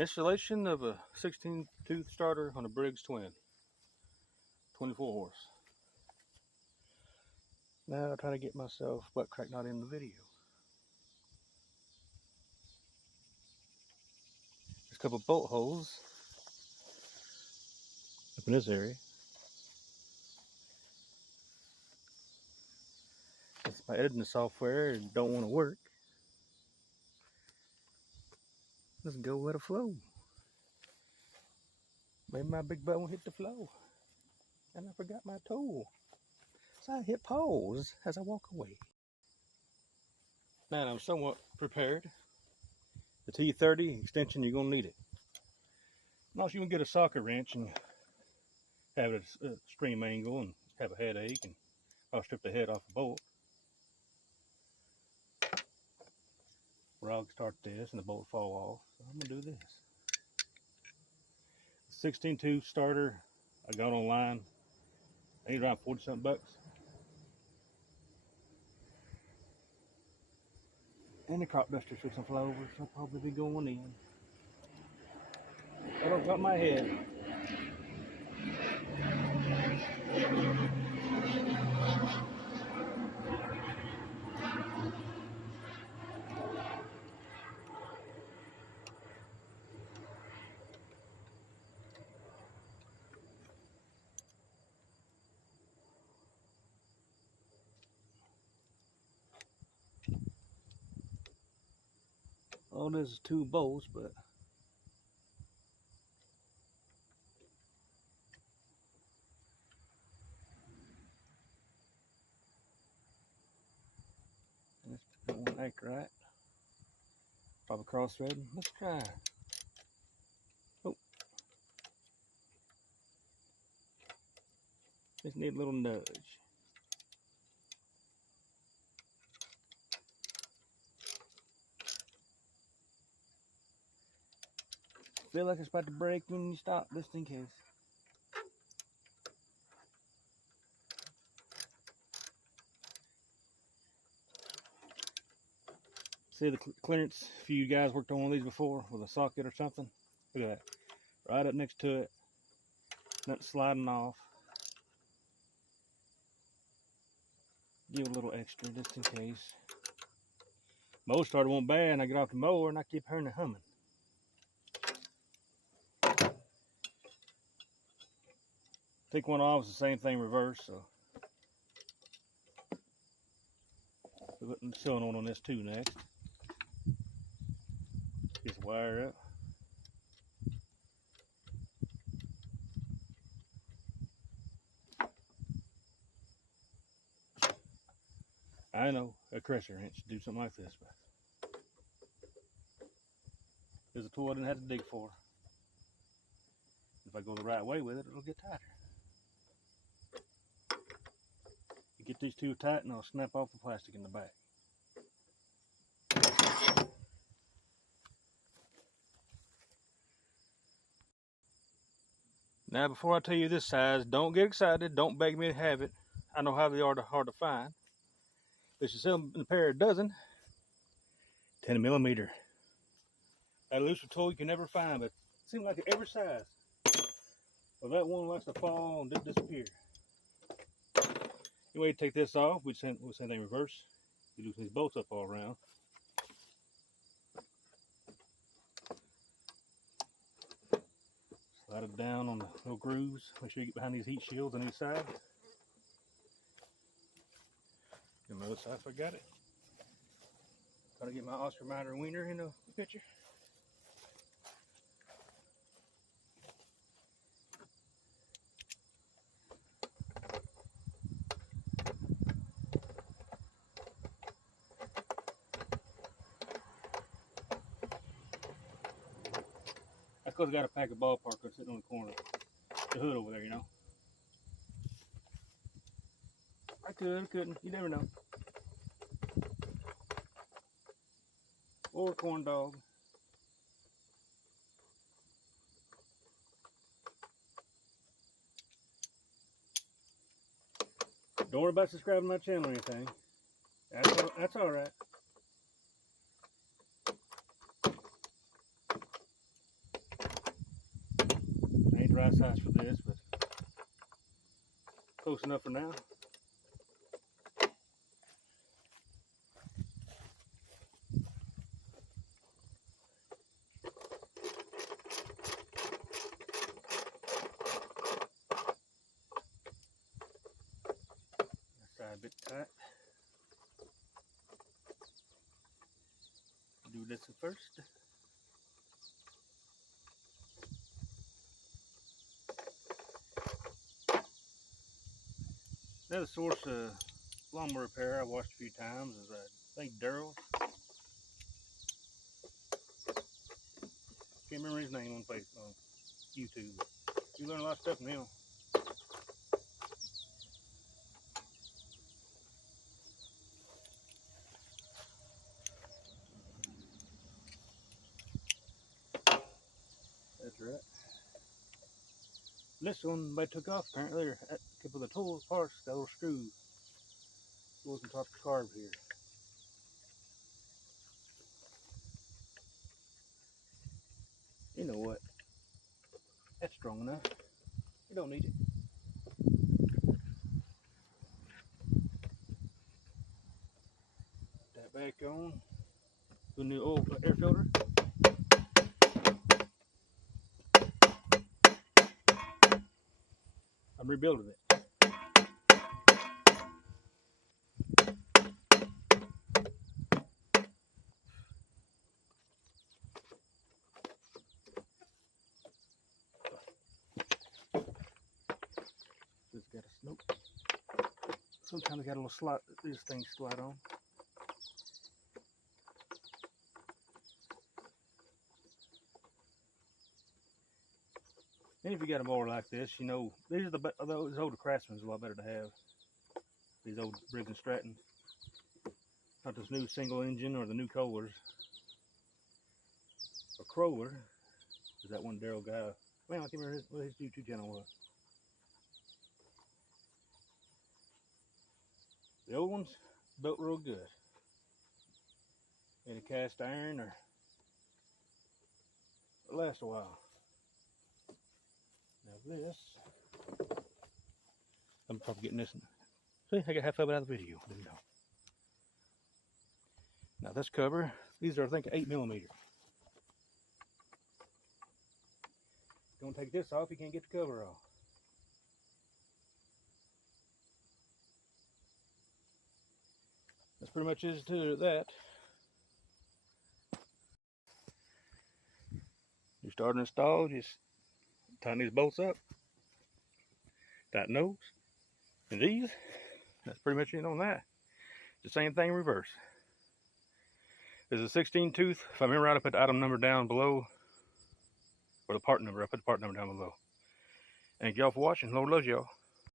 Installation of a 16-tooth starter on a Briggs twin, 24 horse. Now I'll try to get myself butt crack not in the video. There's a couple bolt holes up in this area. It's my editing software and don't want to work. Let's go with the flow. Maybe my big butt won't hit the flow. And I forgot my tool. So I hit pause as I walk away. Now I'm somewhat prepared. The T30 extension, you're gonna need it. And also you can get a socket wrench and have it at a extreme angle and have a headache, and I'll strip the head off the bolt. Where I'll start this and the bolt fall off. So I'm gonna do this. 16-tooth starter, I got online. I think around 40-something bucks. And the crop duster took some flowers, so I'll probably be going in. I don't got my head. All this is 2 bolts, but this won't act right. Probably cross threading. Let's try. Oh, just need a little nudge. Feel like it's about to break when you stop, just in case. See the clearance? If you guys worked on one of these before with a socket or something, look at that. Right up next to it, nothing sliding off. Give a little extra just in case. Mower starter won't bad, and I get off the mower and I keep hearing it humming. Take one off, it's the same thing reverse, so we're putting the solenoid on this too next. Just wire up. I know a crusher wrench should do something like this, but there's a tool I didn't have to dig for. If I go the right way with it, it'll get tighter. You get these two tight and I'll snap off the plastic in the back. Now before I tell you this size, don't get excited, don't beg me to have it. I know how they are hard to find. They should sell them in a pair of dozen. 10 millimeter. That looser tool you can never find, but it seems like every size. Well, that one likes to fall and disappear. Anyway, take this off. We'll send thing reverse. You loosen these bolts up all around. Slide it down on the little grooves. Make sure you get behind these heat shields on each side. On the other side, if I got it. Gotta get my Oscar Mayer wiener in the picture. That's because I got a pack of ballpark sitting on the corner. The hood over there, you know. I couldn't. You never know. Or a corn dog. Don't worry about subscribing to my channel or anything. That's all right. close enough for now. Side a bit tight. Do this one first. Another source of lawnmower repair I watched a few times is I think Taryl. Can't remember his name on YouTube. You learn a lot of stuff from him. That's right. This one they took off apparently. A couple of the tool parts, that little screw goes on top of the carb here. You know what? That's strong enough. You don't need it. That back on. The new old air filter. I'm rebuilding it. It's got a nope. Sometimes got a little slot. These things slide on. And if you got a mower like this, you know these are those older Craftsman's a lot better to have. These old Briggs and Stratton, not this new single engine or the new Kohlers. A Crowler is that one Taryl guy. Man, I can't remember what his YouTube channel was. The old ones built real good. In a cast iron or it'll last a while. Now this, I'm probably getting this. See, I got half of it out of the video. There you go. Now this cover, these are I think 8mm. Don't take this off, you can't get the cover off. That's pretty much is to that. You start to install, just tighten these bolts up, tighten those, and these. That's pretty much it on that. The same thing in reverse. There's a 16 tooth. If I remember right, I put the item number down below, or the part number. I put the part number down below. Thank y'all for watching. Lord loves y'all.